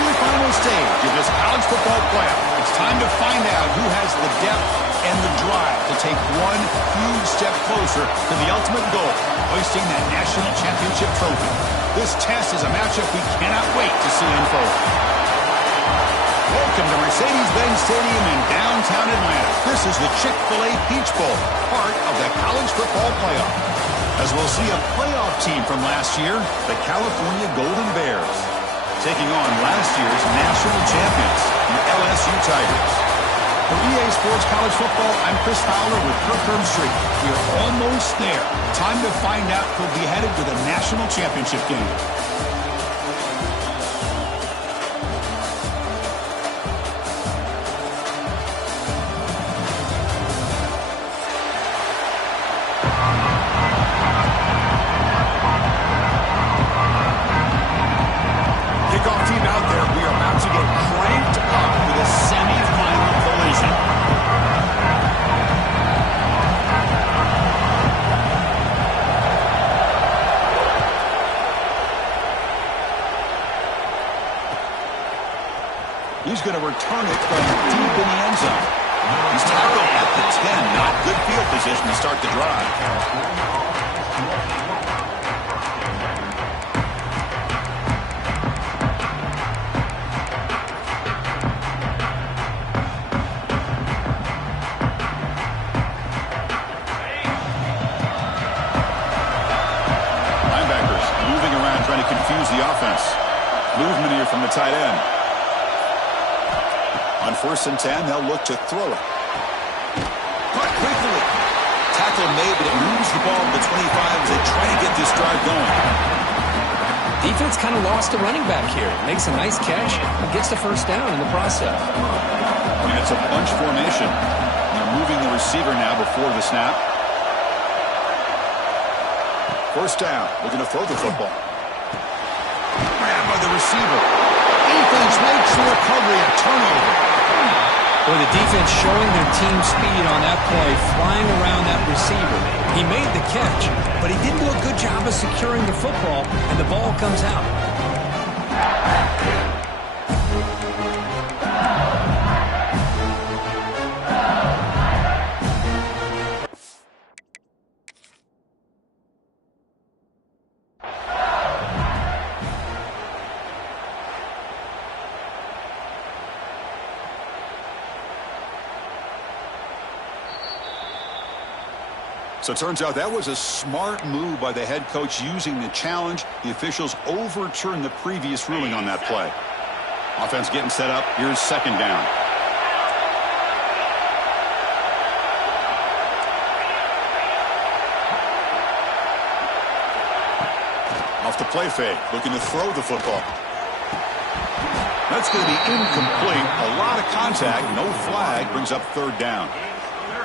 semifinal stage of this college football playoff. It's time to find out who has the depth and the drive to take one huge step closer to the ultimate goal, hoisting that national championship trophy. This test is a matchup we cannot wait to see unfold. Welcome to Mercedes-Benz Stadium in downtown Atlanta. This is the Chick-fil-A Peach Bowl, part of the college football playoff. As we'll see a playoff team from last year, the California Golden Bears, taking on last year's national champions, the LSU Tigers. For EA Sports College Football, I'm Chris Fowler with Kirk Herbstreit. We are almost there. Time to find out who'll be headed to the national championship game. He's going to return it from deep in the end zone. He's tackled at the 10. Not good field position to start the drive. Linebackers moving around trying to confuse the offense. Movement here from the tight end. On 1st and 10, they'll look to throw it. Caught quickly. Tackle made, but it moves the ball to the 25 as they try to get this drive going. Defense kind of lost the running back here. Makes a nice catch and gets the first down in the process. And it's a bunch formation. They're moving the receiver now before the snap. 1st down. Looking to throw the football. Grabbed by the receiver. Defense makes the recovery, a turnover. Well, the defense showing their team speed on that play, flying around that receiver. He made the catch, but he didn't do a good job of securing the football, and the ball comes out. So it turns out that was a smart move by the head coach using the challenge. The officials overturned the previous ruling on that play. Offense getting set up. Here's 2nd down. Off the play fake, looking to throw the football. That's going to be incomplete. A lot of contact, no flag, brings up 3rd down.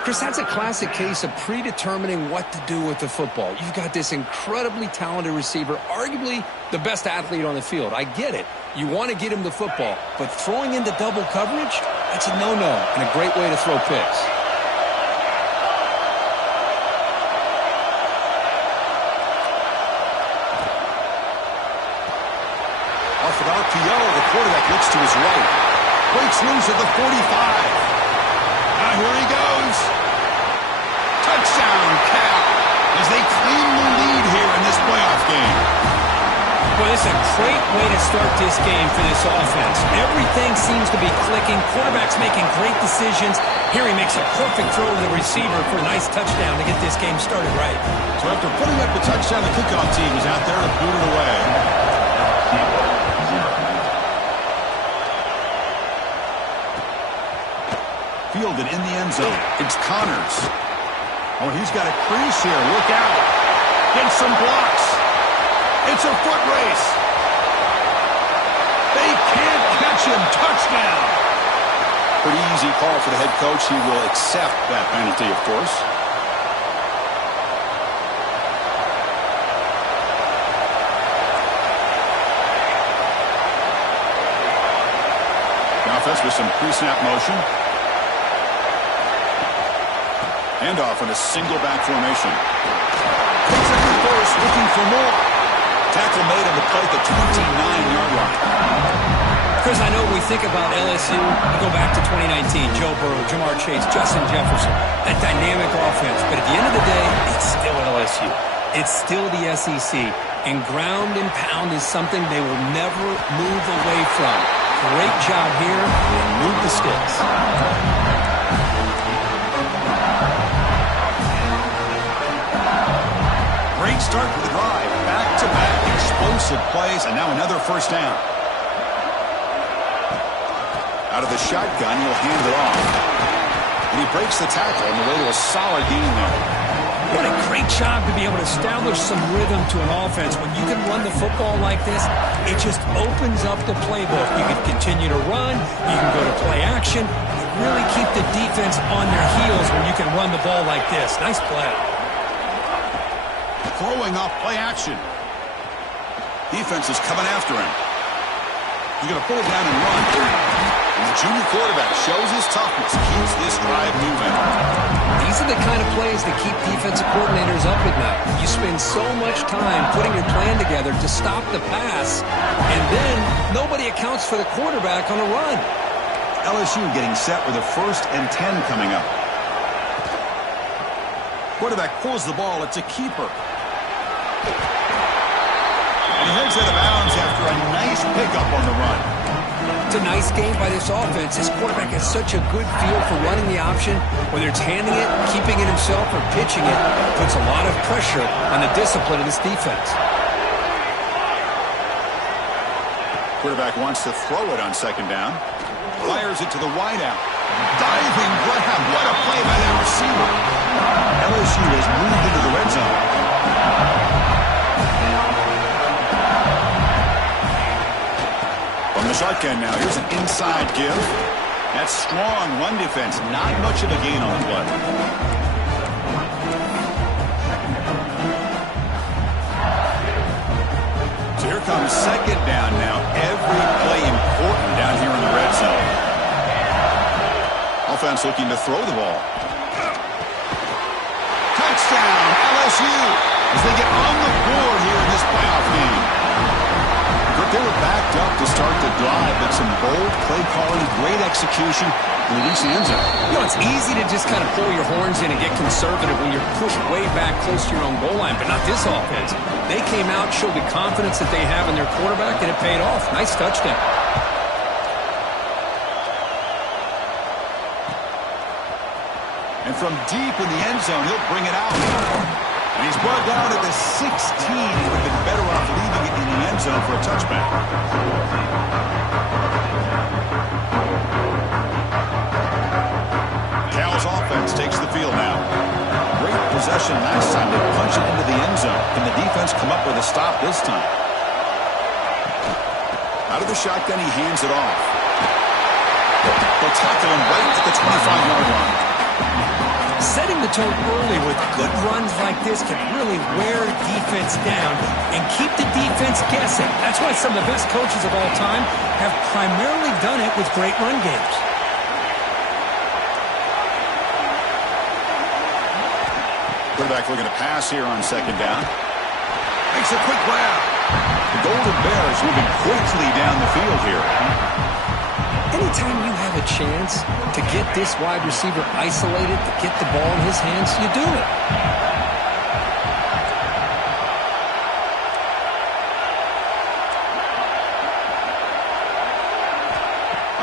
Chris, that's a classic case of predetermining what to do with the football. You've got this incredibly talented receiver, arguably the best athlete on the field. I get it. You want to get him the football, but throwing into double coverage, that's a no-no and a great way to throw picks. Off of RPO, the quarterback looks to his right. Breaks loose at the 45. Now here he goes. Touchdown, Cal, as they claim the lead here in this playoff game. Well, this is a great way to start this game for this offense. Everything seems to be clicking. Quarterback's making great decisions. Here he makes a perfect throw to the receiver for a nice touchdown to get this game started right. So after putting up the touchdown, the kickoff team is out there to boot it away. Fielded in the end zone. It's Connors. Oh, he's got a crease here. Look out. Gets some blocks. It's a foot race. They can't catch him. Touchdown. Pretty easy call for the head coach. He will accept that penalty, of course. The offense with some pre-snap motion. Handoff in a single back formation. Takes a good course, looking for more. Tackle made on the play at the 29-yard line. Chris, I know when we think about LSU, we go back to 2019, Joe Burrow, Jamar Chase, Justin Jefferson, that dynamic offense. But at the end of the day, it's still LSU. It's still the SEC. And ground and pound is something they will never move away from. Great job here, and move the sticks. Great start to the drive. Back-to-back explosive plays, and now another first down. Out of the shotgun, he'll hand it off. And he breaks the tackle on the way to a solid gain there. What a great job to be able to establish some rhythm to an offense. When you can run the football like this, it just opens up the playbook. You can continue to run. You can go to play action. You really keep the defense on their heels when you can run the ball like this. Nice play. Throwing off play action. Defense is coming after him. He's going to pull it down and run. And the junior quarterback shows his toughness, keeps this drive moving. These are the kind of plays that keep defensive coordinators up at night. You spend so much time putting your plan together to stop the pass, and then nobody accounts for the quarterback on a run. LSU getting set with a 1st and 10 coming up. Quarterback pulls the ball. It's a keeper. And he heads out of bounds after a nice pickup on the run. It's a nice game by this offense. This quarterback has such a good feel for running the option. Whether it's handing it, keeping it himself, or pitching it, puts a lot of pressure on the discipline of this defense. Quarterback wants to throw it on 2nd down. Fires it to the wideout. Diving grab. What a play by that receiver. LSU has moved into the red zone. From the shotgun now, here's an inside give. That's strong run defense. Not much of a gain on the play. So here comes 2nd down now. Every play important down here in the red zone. Offense looking to throw the ball. Touchdown, LSU, as they get on the board here in this playoff game. They were backed up to start the drive, but some bold play calling, great execution, and they reach the end zone. You know, it's easy to just kind of pull your horns in and get conservative when you're pushed way back close to your own goal line, but not this offense. They came out, showed the confidence that they have in their quarterback, and it paid off. Nice touchdown. And from deep in the end zone, he'll bring it out. And he's brought down to the 16. He would have been better off leaving it in the end zone for a touchback. Cal's offense takes the field now. Great possession last time. They punch it into the end zone. Can the defense come up with a stop this time? Out of the shotgun, he hands it off. They'll tackle him right at the 25-yard line. Setting the tone early with good runs like this can really wear defense down and keep the defense guessing. That's why some of the best coaches of all time have primarily done it with great run games. Quarterback looking to pass here on 2nd down. Makes a quick grab. The Golden Bears moving quickly down the field here. Anytime you have a chance to get this wide receiver isolated, to get the ball in his hands, you do it.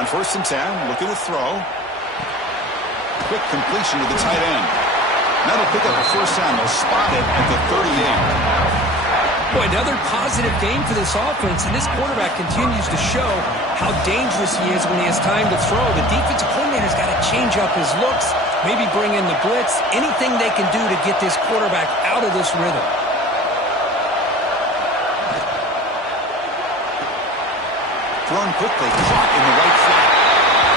On 1st and 10, looking to throw. Quick completion to the tight end. That'll pick up a 1st down. They'll spot it at the 38. Boy, another positive game for this offense, and this quarterback continues to show how dangerous he is when he has time to throw. The defensive coordinator's got to change up his looks, maybe bring in the blitz, anything they can do to get this quarterback out of this rhythm. Thrown quickly, caught in the right flat.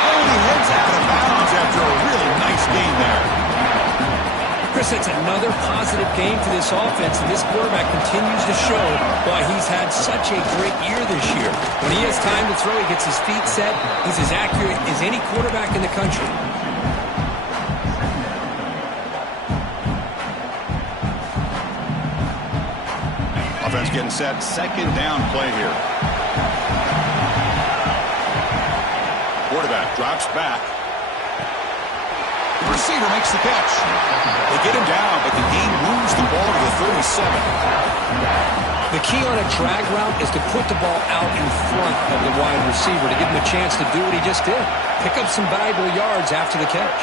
Oh, he heads out of bounds after a really nice gain there. Chris, it's another positive game for this offense, and this quarterback continues to show why he's had such a great year this year. When he has time to throw, he gets his feet set. He's as accurate as any quarterback in the country. Offense getting set. 2nd down play here. quarterback drops back. The receiver makes the catch. They get him down, but the game moves the ball to the 37. The key on a drag route is to put the ball out in front of the wide receiver to give him a chance to do what he just did. Pick up some valuable yards after the catch.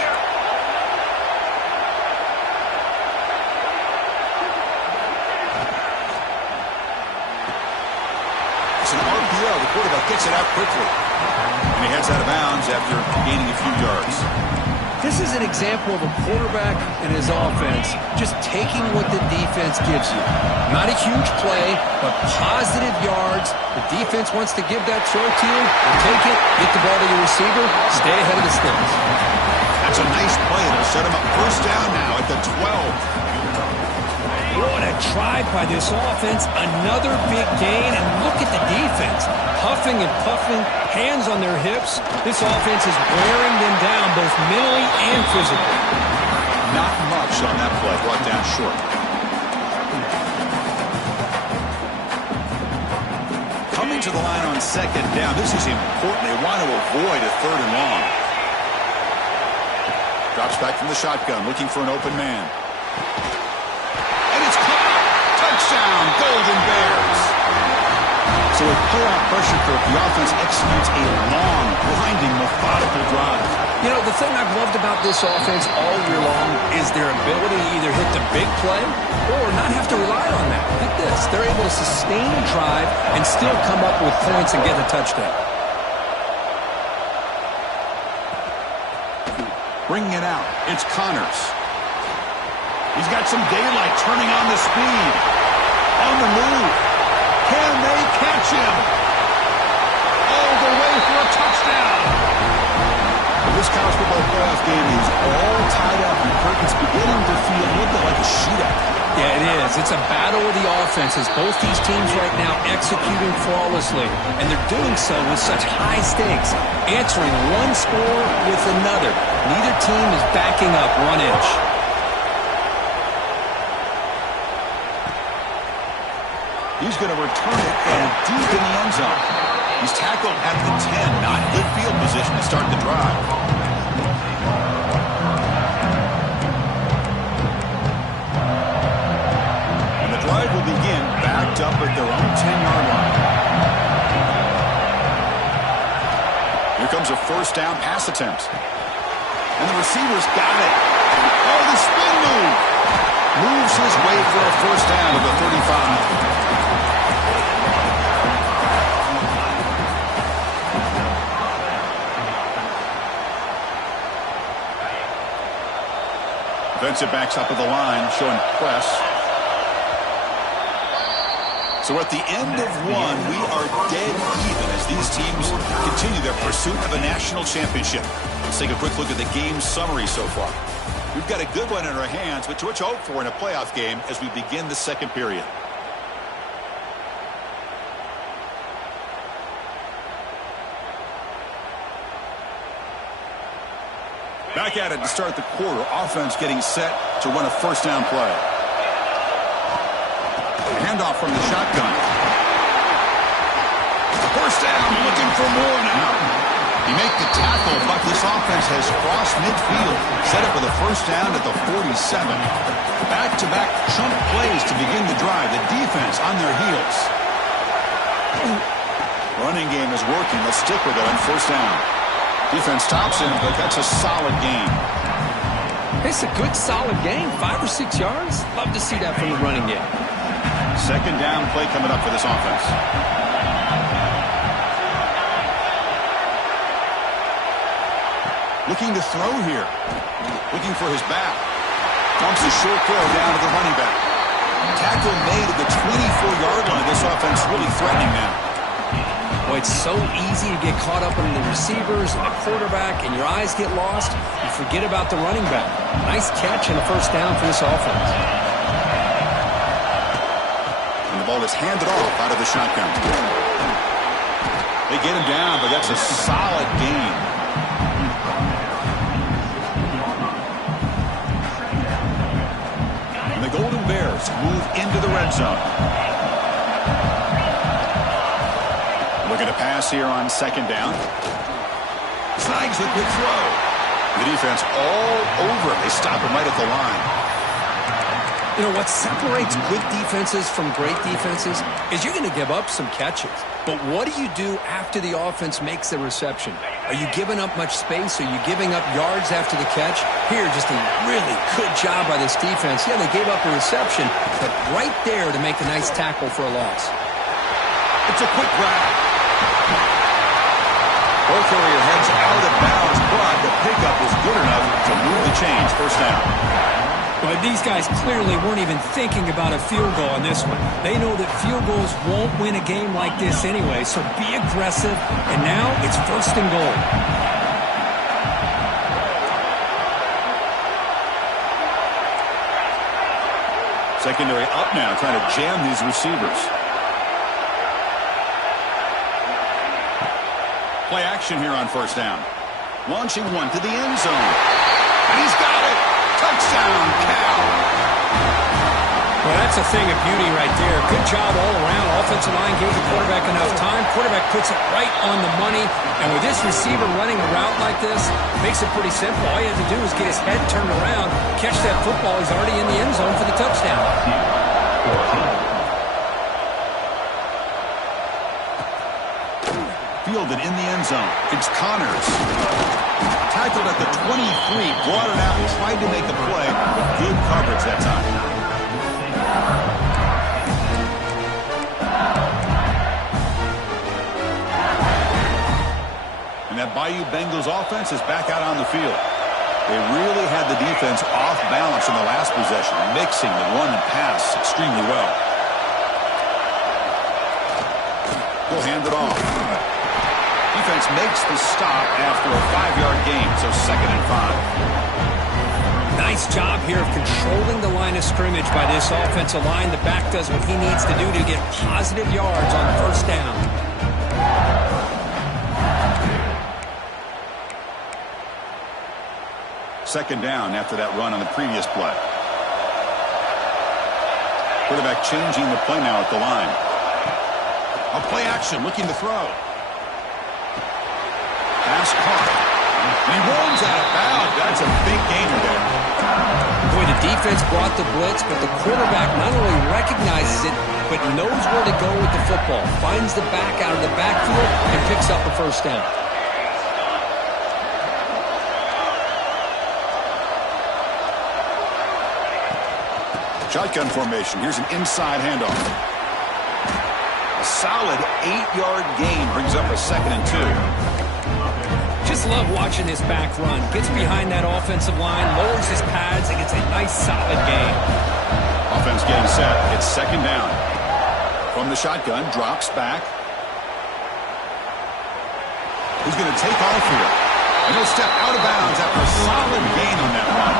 It's an RPO. The quarterback gets it out quickly. And he heads out of bounds after gaining a few yards. This is an example of a quarterback and his offense just taking what the defense gives you. Not a huge play, but positive yards. The defense wants to give that throw to you. You take it, get the ball to your receiver, stay ahead of the sticks. That's a nice play. It'll set him up first down now at the 12. What a drive by this offense. Another big gain, and look at the defense. Huffing and puffing, hands on their hips. This offense is wearing them down both mentally and physically. Not much on that play, brought down short. Coming to the line on second down. This is important. They want to avoid a third and long. Drops back from the shotgun, looking for an open man. Touchdown, Golden Bears. So with playoff pressure for the offense executes a long, grinding, methodical drive. You know, the thing I've loved about this offense all year long is their ability to either hit the big play or not have to rely on that. Look at this. They're able to sustain a drive and still come up with points and get a touchdown. Bringing it out, it's Connors. He's got some daylight, turning on the speed. On the move. Can they catch him? All the way for a touchdown. This college football playoff game is all tied up, and curtains beginning to feel a little bit like a shootout. Yeah, it is. It's a battle of the offenses. Both these teams right now executing flawlessly, and they're doing so with such high stakes, answering one score with another. Neither team is backing up 1 inch. He's going to return it and deep in the end zone. He's tackled at the 10. Not good field position to start the drive. And the drive will begin backed up at their own 10-yard line. Here comes a first down pass attempt. And the receiver's got it. Oh, the spin move. Moves his way for a first down at the 35. Defensive backs up at the line, showing press. So at the end of one, we are dead even as these teams continue their pursuit of a national championship. Let's take a quick look at the game summary so far. We've got a good one in our hands, which to hope for in a playoff game as we begin the second period. Back at it to start the quarter. Offense getting set to run a first down play. Handoff from the shotgun. First down, looking for more now. He made the tackle, but this offense has crossed midfield. Set up with a first down at the 47. Back-to-back chunk plays to begin the drive. The defense on their heels. Running game is working. Let's stick with it on first down. Defense stops him, but that's a solid gain. It's a good, solid gain. 5 or 6 yards. Love to see that from the running game. Second down play coming up for this offense. Looking to throw here. Looking for his back. Dumps a short throw down to the running back. Tackle made at the 24-yard line. This offense really threatening now. Boy, it's so easy to get caught up in the receivers and the quarterback, and your eyes get lost. You forget about the running back. Nice catch and a first down for this offense. And the ball is handed off out of the shotgun. They get him down, but that's a solid gain. And the Golden Bears move into the red zone. Looking to pass here on second down. Snags the quick throw. The defense all over it. They stop him right at the line. You know, what separates good defenses from great defenses is you're going to give up some catches. But what do you do after the offense makes the reception? Are you giving up much space? Are you giving up yards after the catch? Here, just a really good job by this defense. Yeah, they gave up a reception, but right there to make a nice tackle for a loss. It's a quick grab. Ball carrier heads out of bounds, but the pickup is good enough to move the chains. First down. But these guys clearly weren't even thinking about a field goal on this one. They know that field goals won't win a game like this anyway, so be aggressive. And now it's first and goal. Secondary up now, trying to jam these receivers. Play action here on first down. Launching one to the end zone. And he's got it. Touchdown, Cal. Well, that's a thing of beauty right there. Good job all around. Offensive line gave the quarterback enough time. Quarterback puts it right on the money. And with this receiver running a route like this, makes it pretty simple. All you have to do is get his head turned around, catch that football. He's already in the end zone for the touchdown. Fielded in the end zone. It's Connors. Tackled at the 23, brought it out and tried to make the play. Good coverage that time. And that Bayou Bengals offense is back out on the field. They really had the defense off balance in the last possession, mixing the run and pass extremely well. He'll hand it off. Defense makes the stop after a 5-yard gain, so 2nd and 5. Nice job here of controlling the line of scrimmage by this offensive line. The back does what he needs to do to get positive yards on first down. Second down after that run on the previous play. Quarterback changing the play now at the line. A play action, looking to throw. Pass caught. And he rolls out of bounds. That's a big gainer there. Boy, the defense brought the blitz, but the quarterback not only recognizes it, but knows where to go with the football. Finds the back out of the backfield and picks up the first down. Shotgun formation. Here's an inside handoff. A solid 8-yard gain brings up a 2nd and 2. Just love watching this back run. Gets behind that offensive line, lowers his pads, and gets a nice solid gain. Offense getting set. It's 2nd down. From the shotgun, drops back. He's going to take off here. And he'll step out of bounds after a solid gain on that run.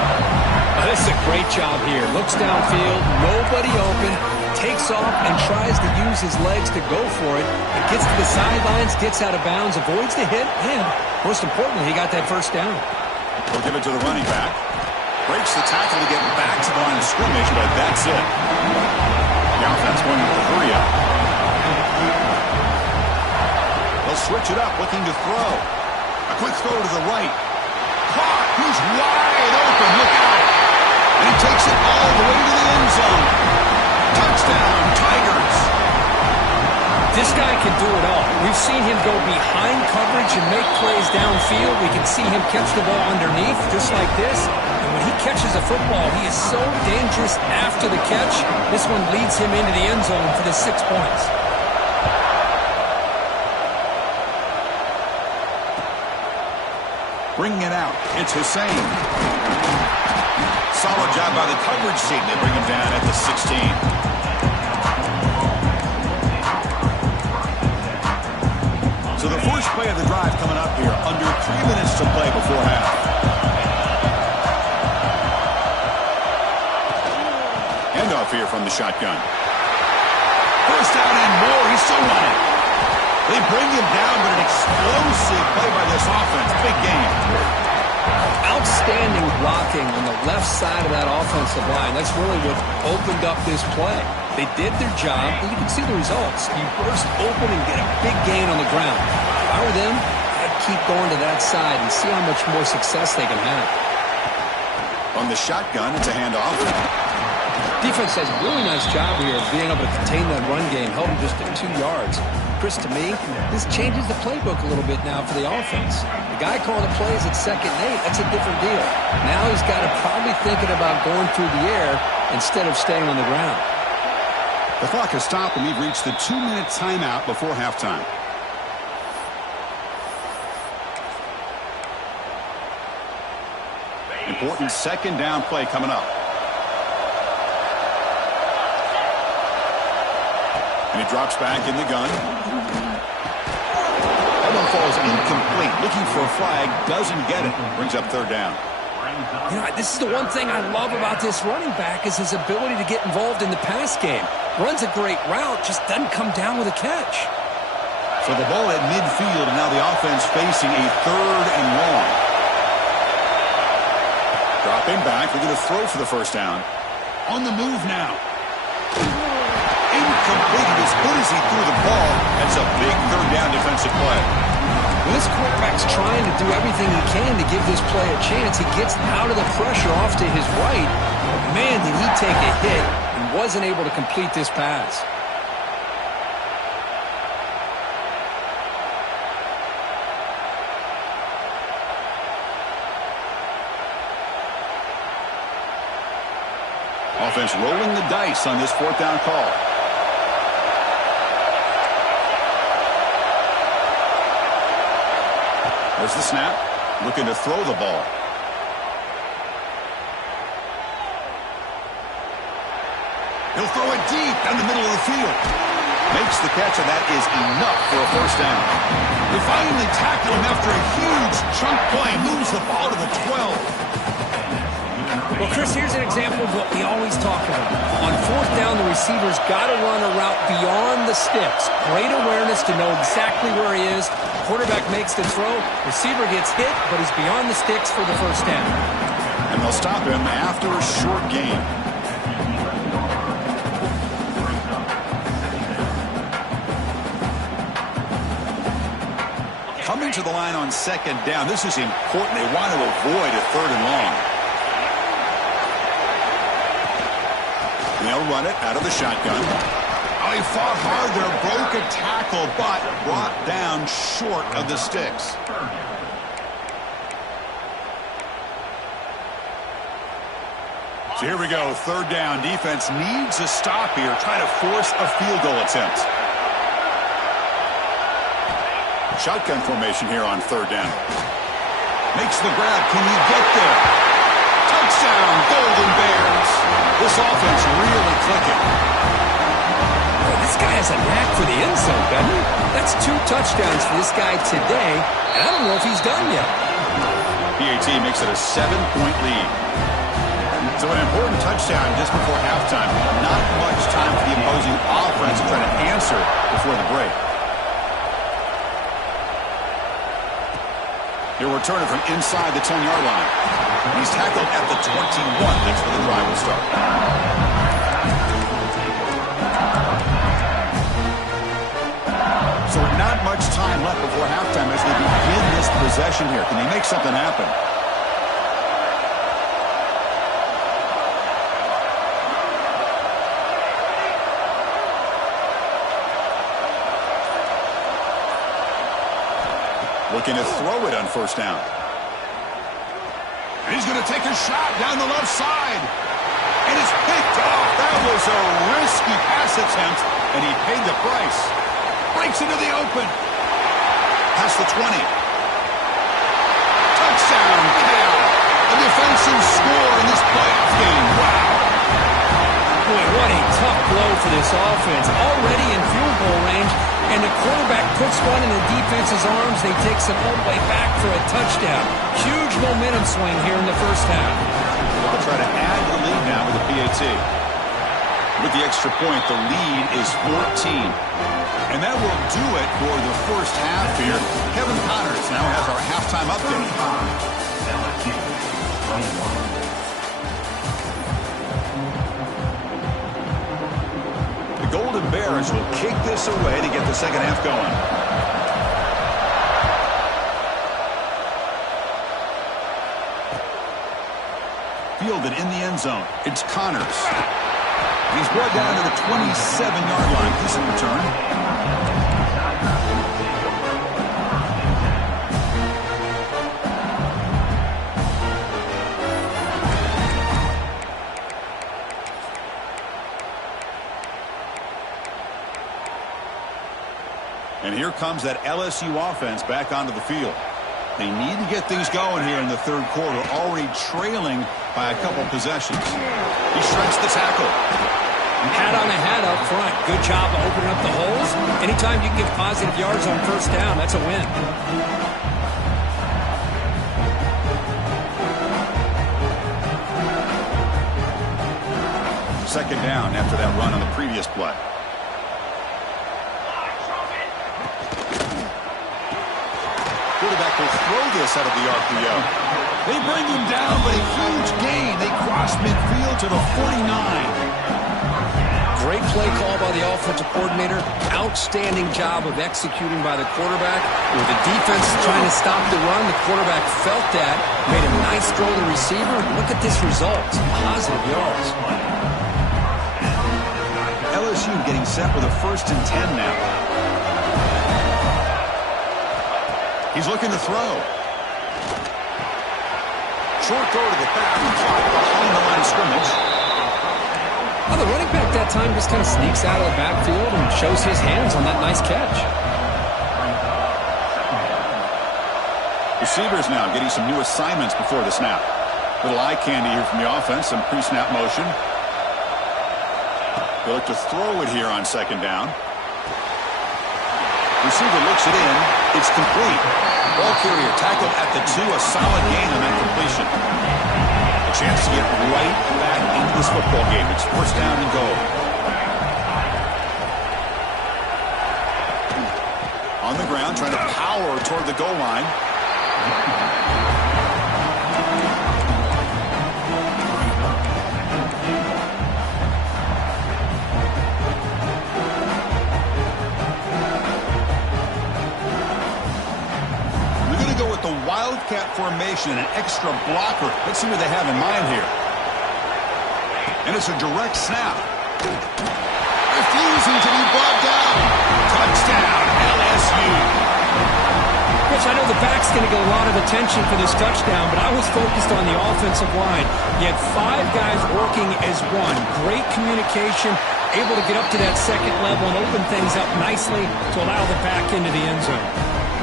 This is a great job here. Looks downfield, nobody open, takes off and tries to use his legs to go for it. It gets to the sidelines, gets out of bounds, avoids the hit, and most importantly, he got that first down. We'll give it to the running back. Breaks the tackle to get back to the line of scrimmage, but that's it. The offense won with the hurry up. They'll switch it up, looking to throw. A quick throw to the right. Caught. He's wide open. Look out. And he takes it all the way to the end zone. Touchdown, Tigers. This guy can do it all. We've seen him go behind coverage and make plays downfield. We can see him catch the ball underneath, just like this. And when he catches a football, he is so dangerous after the catch. This one leads him into the end zone for the 6 points. Bringing it out. It's Hussein. Solid job by the coverage team. They bring him down at the 16. So the first play of the drive coming up here. Under 3 minutes to play before half. Handoff here from the shotgun. First down and more. He's still running. They bring him down, but an explosive play by this offense. Big game. Outstanding blocking on the left side of that offensive line. That's really what opened up this play. They did their job, and you can see the results. You burst open and get a big gain on the ground. If I were them, I'd keep going to that side and see how much more success they can have. On the shotgun, it's a handoff. Defense does a really nice job here of being able to contain that run game, held him just at 2 yards. Chris, to me, this changes the playbook a little bit now for the offense. The guy calling the plays at 2nd and 8, that's a different deal. Now he's got to probably thinking about going through the air instead of staying on the ground. The clock has stopped, and we've reached the 2-minute timeout before halftime. Important 2nd down play coming up. And he drops back in the gun. That one falls incomplete. Looking for a flag, doesn't get it. Brings up 3rd down. You know, this is the one thing I love about this running back is his ability to get involved in the pass game. Runs a great route, just doesn't come down with a catch. So the ball at midfield, and now the offense facing a 3rd and long. Dropping back, they're going to throw for the 1st down. On the move now. Incomplete as good as he threw the ball. That's a big 3rd down defensive play. When this quarterback's trying to do everything he can to give this play a chance, he gets out of the pressure off to his right. But man, did he take a hit and wasn't able to complete this pass. Offense rolling the dice on this 4th down call. There's the snap. Looking to throw the ball. He'll throw it deep down the middle of the field. Makes the catch, and that is enough for a 1st down. They finally tackle him after a huge chunk play. Moves the ball to the 12. Well, Chris, here's an example of what we always talk about. On 4th down, the receiver's got to run a route beyond the sticks. Great awareness to know exactly where he is. Quarterback makes the throw. Receiver gets hit, but he's beyond the sticks for the 1st down. And they'll stop him after a short gain. Coming to the line on 2nd down. This is important. They want to avoid a 3rd and long. And they'll run it out of the shotgun. Oh, he fought hard there, broke a tackle, but brought down short of the sticks. So here we go, 3rd down. Defense needs a stop here, trying to force a field goal attempt. Shotgun formation here on 3rd down. Makes the grab. Can he get there? Touchdown, Golden Bears. This offense really clicking. Boy, this guy has a knack for the end zone, doesn't he? That's 2 touchdowns for this guy today, and I don't know if he's done yet. PAT makes it a 7-point lead. So an important touchdown just before halftime. Not much time for the opposing offense to try to answer before the break. He'll return it from inside the 10-yard line. He's tackled at the 21. That's where the drive will start. So not much time left before halftime as they begin this possession here. Can they make something happen? Looking to throw it on 1st down. And he's going to take a shot down the left side. And it's picked off. That was a risky pass attempt, and he paid the price. Breaks into the open. Past the 20. Touchdown, Cal. A defensive score in this playoff game. Wow. Boy, what a tough blow for this offense. Already in field goal range, and the quarterback puts one in the defense's arms. They take some all the way back for a touchdown. Huge momentum swing here in the 1st half. They'll try to add the lead now with the PAT. With the extra point, the lead is 14. And that will do it for the 1st half here. Kevin Connors now has our halftime update. The Golden Bears will kick this away to get the 2nd half going. fielded in the end zone. It's Connors. He's brought down to the 27-yard line. Decent return. And here comes that LSU offense back onto the field. They need to get things going here in the third quarter, already trailing by a couple possessions. He shreds the tackle. Hat on a hat up front. Good job of opening up the holes. Anytime you can get positive yards on first down, that's a win. Second down after that run on the previous play. Quarterback will throw this out of the RPO. They bring him down, but a huge gain. They cross midfield to the 49. Great play call by the offensive coordinator. Outstanding job of executing by the quarterback. With the defense trying to stop the run, the quarterback felt that. Made a nice throw to the receiver. Look at this result. Positive yards. LSU getting set with a 1st and 10 now. He's looking to throw. Short throw to the back. Behind the line of scrimmage. Well, the running back that time just kind of sneaks out of the backfield and shows his hands on that nice catch. Receivers now getting some new assignments before the snap. Little eye candy here from the offense. Some pre-snap motion. They look to throw it here on second down. Receiver looks it in. It's complete. Ball carrier tackled at the 2. A solid gain on that completion. A chance to get right back into this football game. It's 1st down and goal. On the ground, trying to power toward the goal line. Wildcat formation, an extra blocker. Let's see what they have in mind here. And it's a direct snap. Refusing to be brought down. Touchdown, LSU. Rich, I know the back's going to get a lot of attention for this touchdown, but I was focused on the offensive line. You had 5 guys working as one. Great communication, able to get up to that second level and open things up nicely to allow the back into the end zone.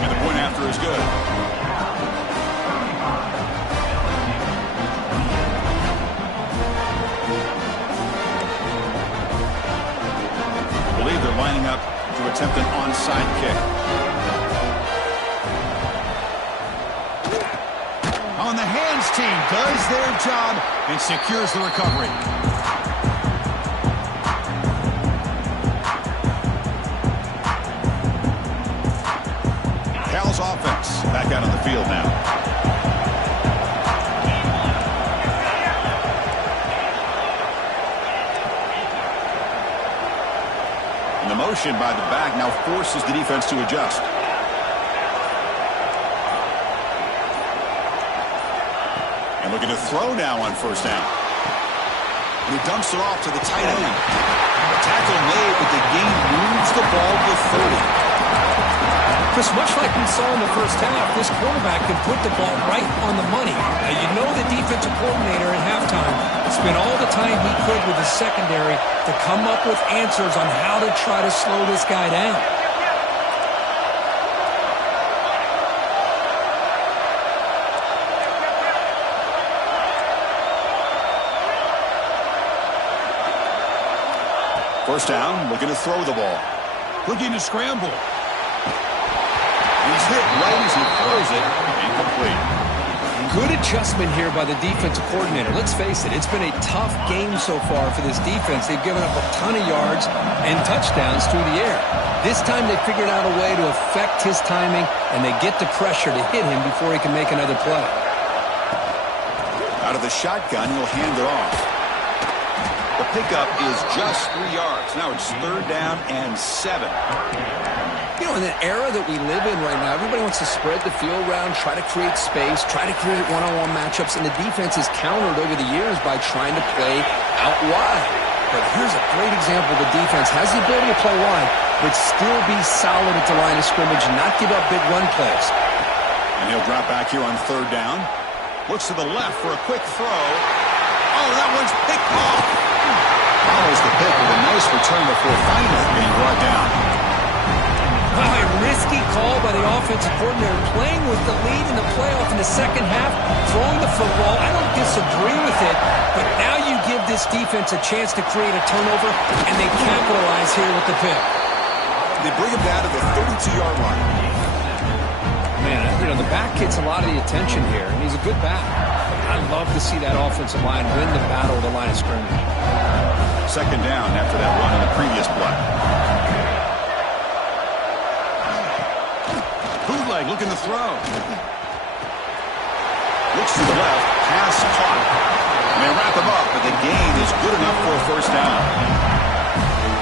And the point after is good. They're lining up to attempt an onside kick. On the hands team does their job and secures the recovery. Cal's offense back out on the field now. The motion by the back now forces the defense to adjust. And looking to throw now on 1st down. And he dumps it off to the tight end. The tackle made, but the gain moves the ball to 30. Just much like we saw in the first half, this quarterback can put the ball right on the money. Now, you know the defensive coordinator at halftime spent all the time he could with the secondary to come up with answers on how to try to slow this guy down. First down, looking to throw the ball. Looking to scramble. He's hit right as he throws it. Incomplete. Good adjustment here by the defensive coordinator. Let's face it, it's been a tough game so far for this defense. They've given up a ton of yards and touchdowns through the air. This time they figured out a way to affect his timing, and they get the pressure to hit him before he can make another play. Out of the shotgun, he'll hand it off. The pickup is just 3 yards. Now it's 3rd down and 7. You know, in the era that we live in right now, everybody wants to spread the field around, try to create space, try to create one-on-one matchups, and the defense is countered over the years by trying to play out wide. But here's a great example. The defense has the ability to play wide, but still be solid at the line of scrimmage and not give up big run plays. And he'll drop back here on third down. Looks to the left for a quick throw. Oh, that one's picked off. Follows the pick with a nice return before finally being brought down. Wow, a risky call by the offensive coordinator, playing with the lead in the playoff in the second half, throwing the football. I don't disagree with it, but now you give this defense a chance to create a turnover, and they capitalize here with the pick. They bring him down to the 32-yard line. Man, you know, the back gets a lot of the attention here, and he's a good back. I love to see that offensive line win the battle of the line of scrimmage. Second down after that run in the previous play. Bootleg looking to throw. Looks to the left. Pass caught. And they wrap him up, but the gain is good enough for a first down.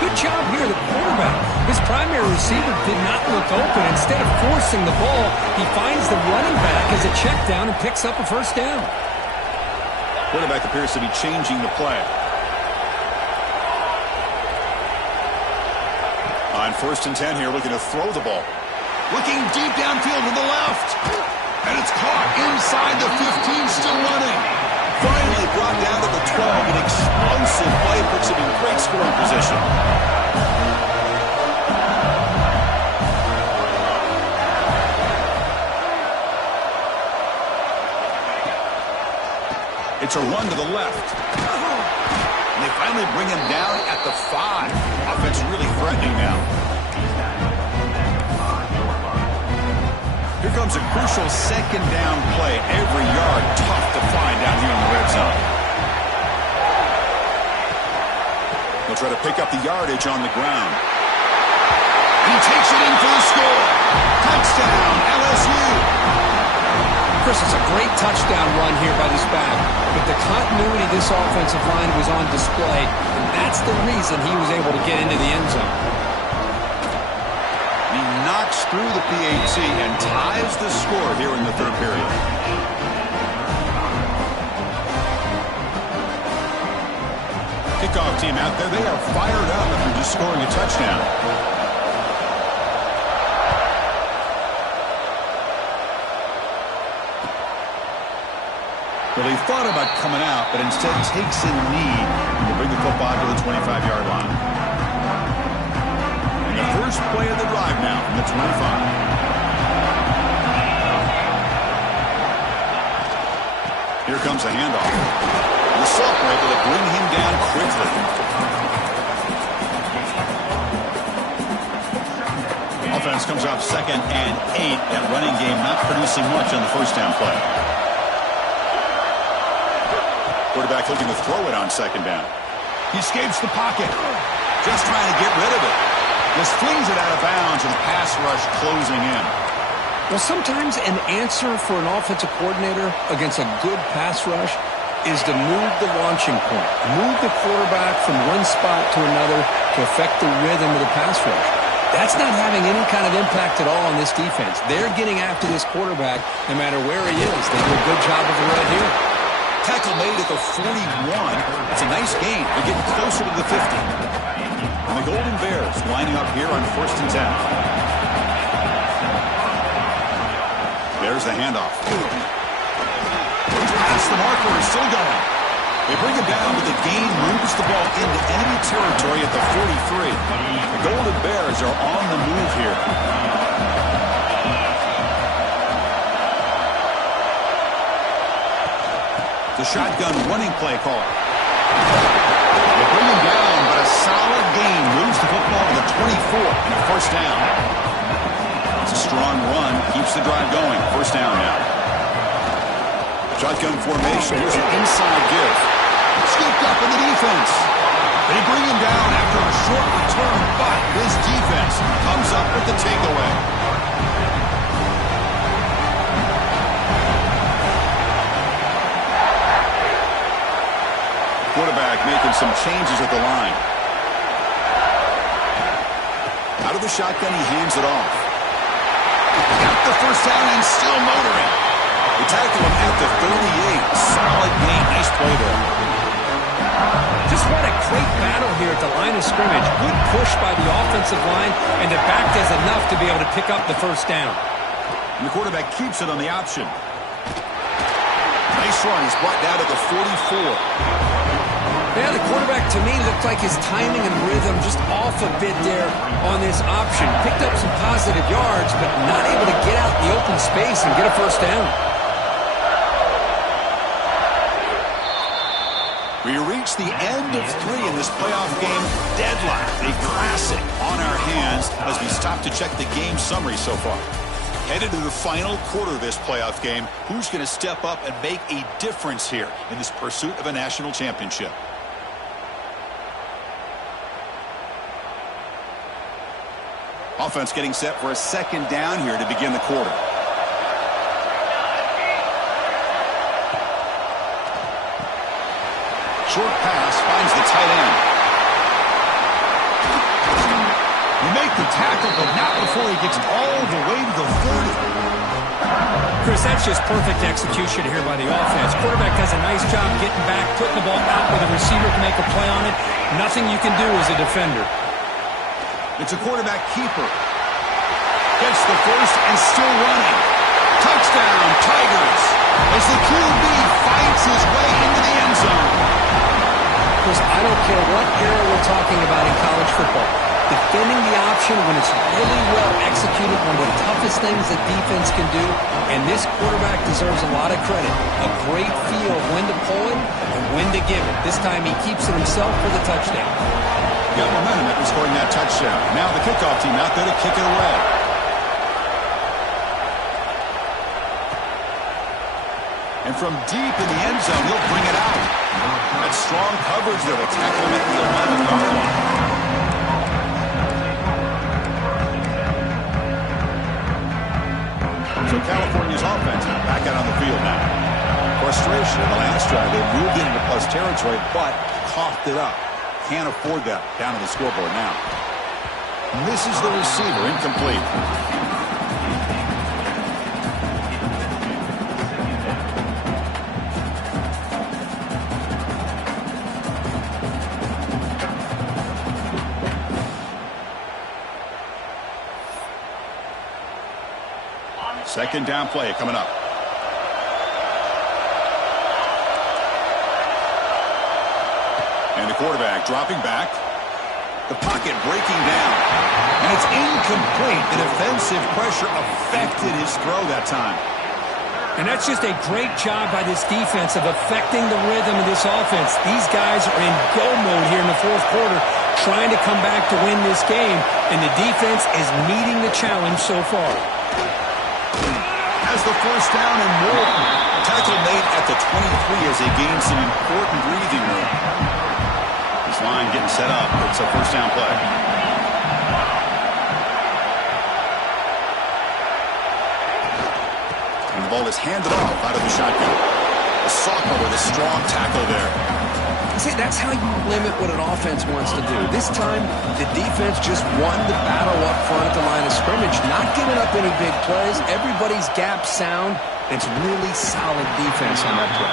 Good job here, the quarterback. His primary receiver did not look open. Instead of forcing the ball, he finds the running back as a check down and picks up a first down. Quarterback appears to be changing the play. On 1st and 10 here, looking to throw the ball. Looking deep downfield to the left. And it's caught inside the 15, still running. Finally brought down to the 12. An explosive play puts him in great scoring position. It's a run to the left. And they finally bring him down at the 5. Offense really threatening now. Here comes a crucial second down play. Every yard tough to find down here in the red zone. They'll try to pick up the yardage on the ground. And he takes it in for the score. Touchdown, LSU. Chris, it's a great touchdown run here by this back. But the continuity of this offensive line was on display, and that's the reason he was able to get into the end zone. He knocks through the PAT and ties the score here in the third period. Kickoff team out there, they are fired up after just scoring a touchdown. Well, he thought about coming out, but instead takes a knee to bring the football to the 25-yard line. And the first play of the drive now from the 25. Here comes a handoff. The Sulks are able to bring him down quickly. Offense comes up 2nd and 8. That running game not producing much on the first down play. Quarterback looking to throw it on 2nd down. He escapes the pocket. Just trying to get rid of it. Just flings it out of bounds and the pass rush closing in. Well, sometimes an answer for an offensive coordinator against a good pass rush is to move the launching point. Move the quarterback from one spot to another to affect the rhythm of the pass rush. That's not having any kind of impact at all on this defense. They're getting after this quarterback no matter where he is. They do a good job of it right here. Tackle made at the 41. It's a nice gain. They're getting closer to the 50. And the Golden Bears lining up here on 1st and 10. There's the handoff. Past the marker is still going. They bring him down, but the gain moves the ball into enemy territory at the 43. The Golden Bears are on the move here. The shotgun running play call. They bring him down, but a solid gain moves the football to the 24 and a first down. It's a strong run, keeps the drive going. First down now. Shotgun formation. Here's an inside give. Scooped up in the defense. They bring him down after a short return, but this defense comes up with the takeaway. Quarterback making some changes at the line. Out of the shotgun, he hands it off. Got the first down and still motoring. They tackle him at the 38. Solid gain. Nice play there. Just what a great battle here at the line of scrimmage. Good push by the offensive line, and the back does enough to be able to pick up the first down. And the quarterback keeps it on the option. Nice run. He's brought down to the 44. Yeah, the quarterback, to me, looked like his timing and rhythm just off a bit there on this option. Picked up some positive yards, but not able to get out the open space and get a first down. We reach the end of 3 in this playoff game. Deadlocked, a classic on our hands as we stop to check the game summary so far. Headed to the final quarter of this playoff game. Who's going to step up and make a difference here in this pursuit of a national championship? Offense getting set for a second down here to begin the quarter. Short pass finds the tight end. You make the tackle, but not before he gets all the way to the 30. Chris, that's just perfect execution here by the offense. Quarterback does a nice job getting back, putting the ball out where the receiver can make a play on it. Nothing you can do as a defender. It's a quarterback keeper. Gets the first and still running. Touchdown, Tigers, as the QB fights his way into the end zone. Chris, I don't care what era we're talking about in college football. Defending the option when it's really well executed, one of the toughest things that defense can do, and this quarterback deserves a lot of credit. A great feel of when to pull it and when to give it. This time he keeps it himself for the touchdown. Got momentum after scoring that touchdown. Now the kickoff team out there to kick it away. And from deep in the end zone, he'll bring it out. That strong coverage there to tackle him at the 11-yard line. So California's offense back out on the field now. Frustration in the last drive. They moved into plus territory, but coughed it up. Can't afford that down on the scoreboard now. Misses the receiver, incomplete. Second down play coming up. And the quarterback dropping back. The pocket breaking down. And it's incomplete. The defensive pressure affected his throw that time. And that's just a great job by this defense of affecting the rhythm of this offense. These guys are in go mode here in the fourth quarter, trying to come back to win this game. And the defense is meeting the challenge so far. Has the first down and more. Tackle made at the 23 as they gain some important breathing room. This line getting set up. It's a first down play. And the ball is handed off out of the shotgun. A sophomore with a strong tackle there. See, that's how you limit what an offense wants to do. This time, the defense just won the battle up front at the line of scrimmage, not giving up any big plays. Everybody's gap sound. It's really solid defense on that play.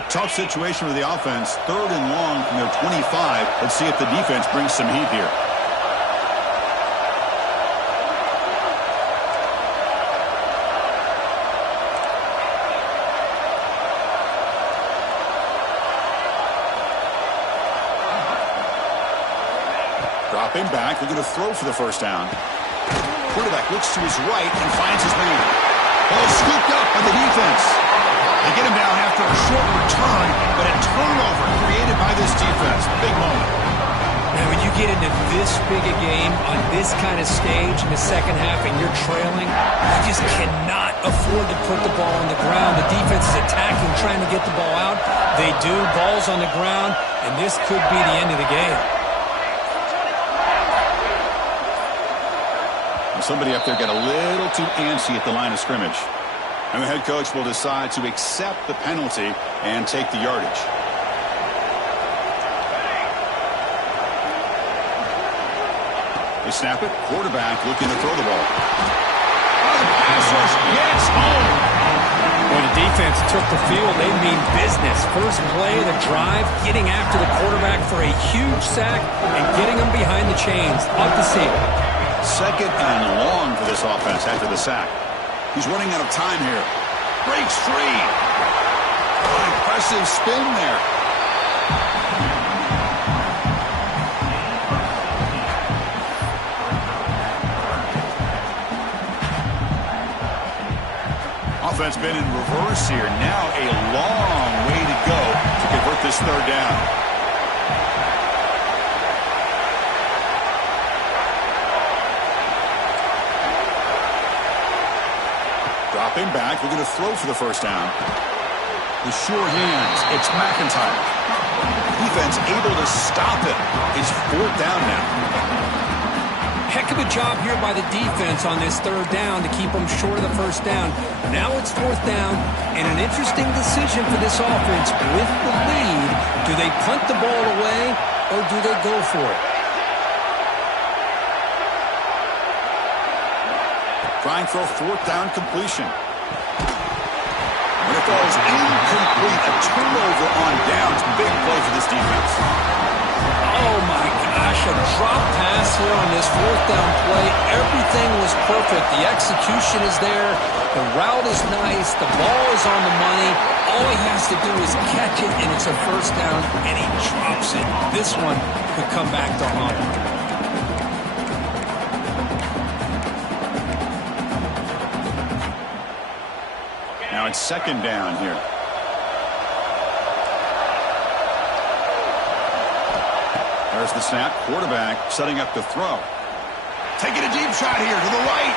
A tough situation for the offense. Third and long from their 25. Let's see if the defense brings some heat here. Dropping back, looking to throw for the first down. Quarterback looks to his right and finds his man. Ball scooped up by the defense. They get him down after a short return, but a turnover created by this defense. Big moment. Now, when you get into this big a game on this kind of stage in the second half and you're trailing, you just cannot afford to put the ball on the ground. The defense is attacking, trying to get the ball out. They do. Ball's on the ground, and this could be the end of the game. Somebody up there got a little too antsy at the line of scrimmage. And the head coach will decide to accept the penalty and take the yardage. They snap it. Quarterback looking to throw the ball. Oh, the pass rush gets home. When the defense took the field, they mean business. First play of the drive, getting after the quarterback for a huge sack and getting him behind the chains. Up the seal. Second and long for this offense after the sack. He's running out of time here. Breaks free. Oh, impressive spin there. Offense been in reverse here. Now a long way to go to convert this third down. Dropping back, we're going to throw for the first down. The sure hands, it's McIntyre. Defense able to stop it. It's fourth down now. Heck of a job here by the defense on this third down to keep them short of the first down. Now it's fourth down, and an interesting decision for this offense with the lead. Do they punt the ball away, or do they go for it? Trying for a fourth down completion. When it falls incomplete, a turnover on downs. Big play for this defense. Oh, my gosh, a drop pass here on this fourth down play. Everything was perfect. The execution is there. The route is nice. The ball is on the money. All he has to do is catch it, and it's a first down, and he drops it. This one could come back to haunt him. Now it's second down here. There's the snap. Quarterback setting up to throw. Taking a deep shot here to the right.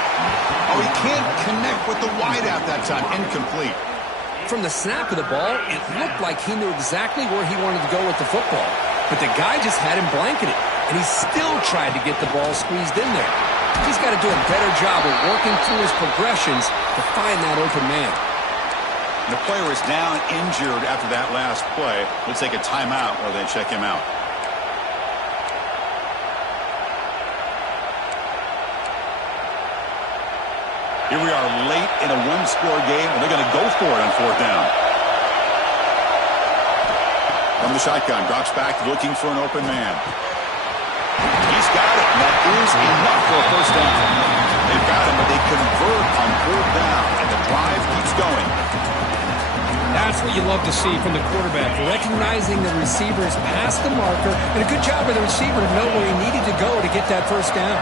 Oh, he can't connect with the wideout that time. Incomplete. From the snap of the ball, it looked like he knew exactly where he wanted to go with the football. But the guy just had him blanketed, and he still tried to get the ball squeezed in there. He's got to do a better job of working through his progressions to find that open man. The player is down injured after that last play. We'll take a timeout while they check him out. Here we are late in a one-score game, and they're going to go for it on fourth down. From the shotgun, drops back, looking for an open man. He's got it, and that is enough for a first down. They've got him, but they convert on fourth down, and the drive keeps going. That's what you love to see from the quarterback, recognizing the receivers past the marker, and a good job by the receiver to know where he needed to go to get that first down.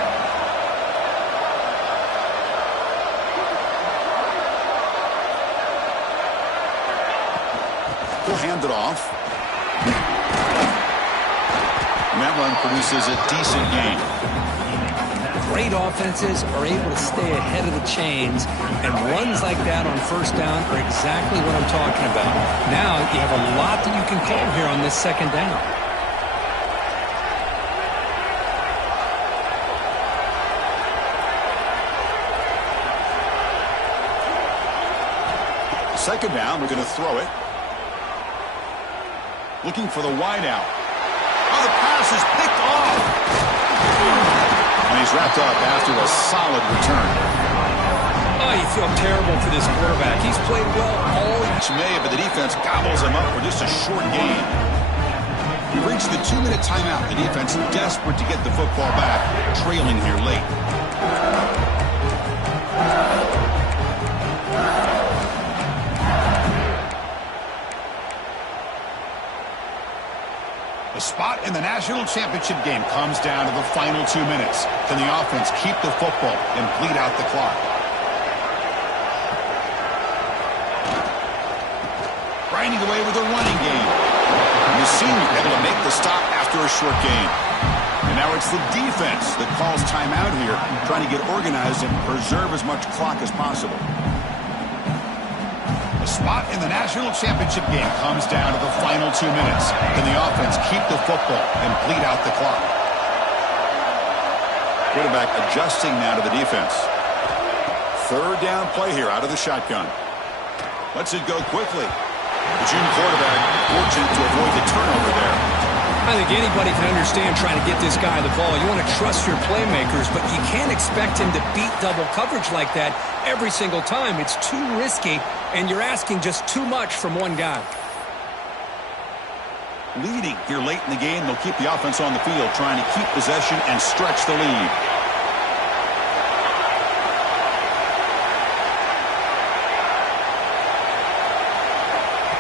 We'll hand it off. And that run produces a decent gain. Great offenses are able to stay ahead of the chains, and runs like that on first down are exactly what I'm talking about. Now you have a lot that you can call here on this second down. Second down, we're going to throw it. Looking for the wideout. Oh, the pass is picked off. And he's wrapped up after a solid return. Oh, you feel terrible for this quarterback. He's played well all May, but the defense gobbles him up for just a short gain. We've reached the 2-minute timeout. The defense desperate to get the football back, trailing here late. The spot in the national championship game comes down to the final 2 minutes. Can the offense keep the football and bleed out the clock? Grinding away with a running game. And the senior able to make the stop after a short gain. And now it's the defense that calls timeout here, trying to get organized and preserve as much clock as possible. Spot in the national championship game comes down to the final 2 minutes. Can the offense keep the football and bleed out the clock? Quarterback adjusting now to the defense. Third down play here out of the shotgun. Lets it go quickly. The junior quarterback fortunate to avoid the turnover there. I think anybody can understand trying to get this guy the ball. You want to trust your playmakers, but you can't expect him to beat double coverage like that every single time. It's too risky, and you're asking just too much from one guy. Leading here late in the game, they'll keep the offense on the field, trying to keep possession and stretch the lead.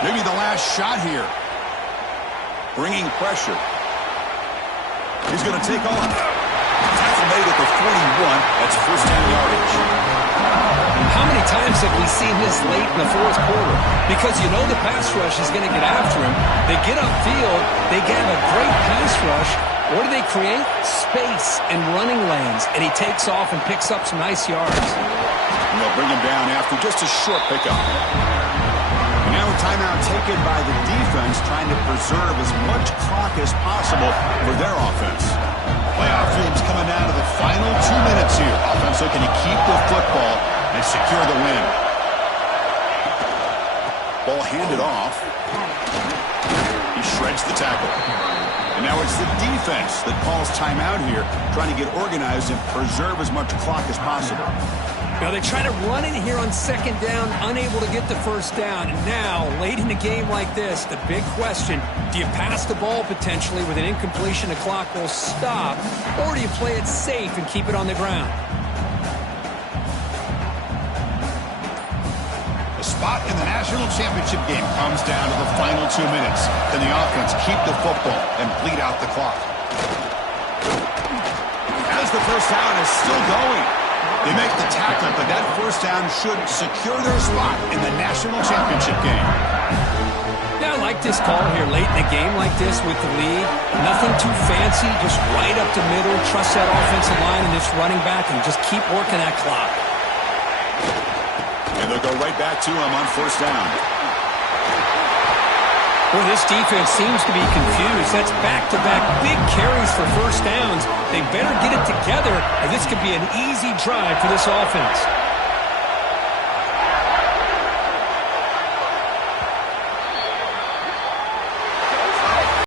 Maybe the last shot here. Bringing pressure. He's going to take off. Tackle made at the 41. That's first down yardage. How many times have we seen this late in the fourth quarter? Because you know the pass rush is going to get after him. They get upfield. They get a great pass rush. What do they create? Space and running lanes. And he takes off and picks up some nice yards. And they'll bring him down after just a short pickup. And now a timeout taken by the defense, trying to preserve as much clock as possible for their offense. Playoff dreams coming down to the final 2 minutes here. Offense looking to keep the football and secure the win. Ball handed off. He shreds the tackle. And now it's the defense that calls timeout here, trying to get organized and preserve as much clock as possible. Now they try to run in here on second down, unable to get the first down. And now, late in a game like this, the big question, do you pass the ball potentially with an incompletion, the clock will stop, or do you play it safe and keep it on the ground? The spot in the national championship game comes down to the final 2 minutes. Can the offense keep the football and bleed out the clock? As the first down is still going. They make the tackle, but that first down should secure their spot in the national championship game. Yeah, I like this call here late in a game like this with the lead. Nothing too fancy, just right up the middle. Trust that offensive line and this running back and just keep working that clock. And they'll go right back to him on first down. Well, this defense seems to be confused. That's back-to-back big carries for first downs. They better get it together, or this could be an easy drive for this offense.